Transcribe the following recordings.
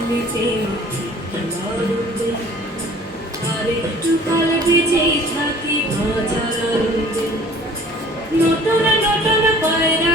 বেঁচে উঠি কাল বেঁচে থাকি মজার নতুন নতুন পায়রা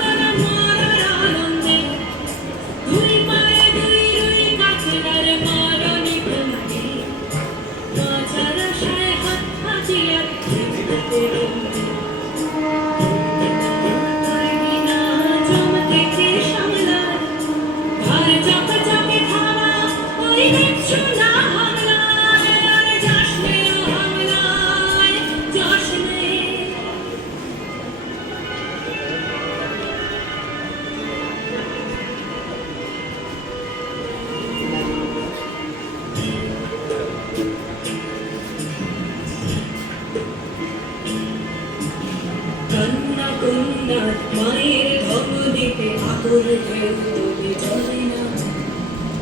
না মায়ের ভগ্নদীপে আকুল ঢেউ তুলি চলে না।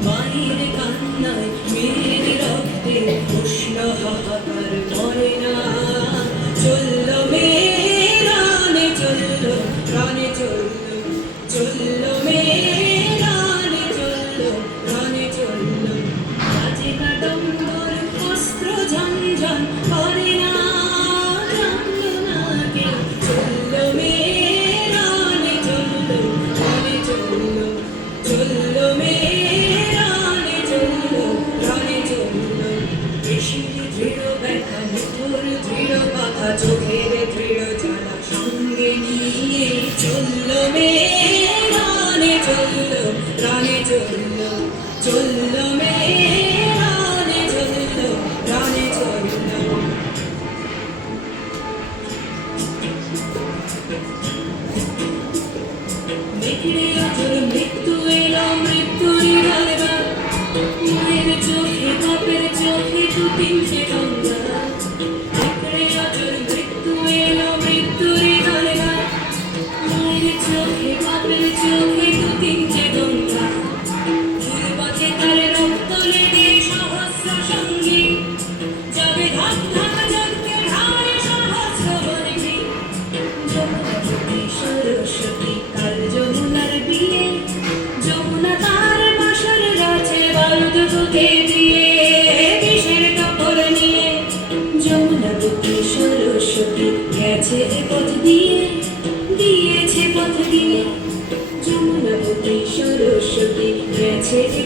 মায়ের কান্নায় মেয়ের রক্তে উষ্ণ হাহাকার দৃঢ় কথা চোখের দৃঢ় জানা সঙ্গে নিয়ে চলল মে রানে চলল রানে চলল চলল মে চোখে চোখে দু তিনটে দিয়েছে এ পথ দিয়ে দিয়েছে পথ দিয়ে। যমুনা সরস্বতী গেছে এ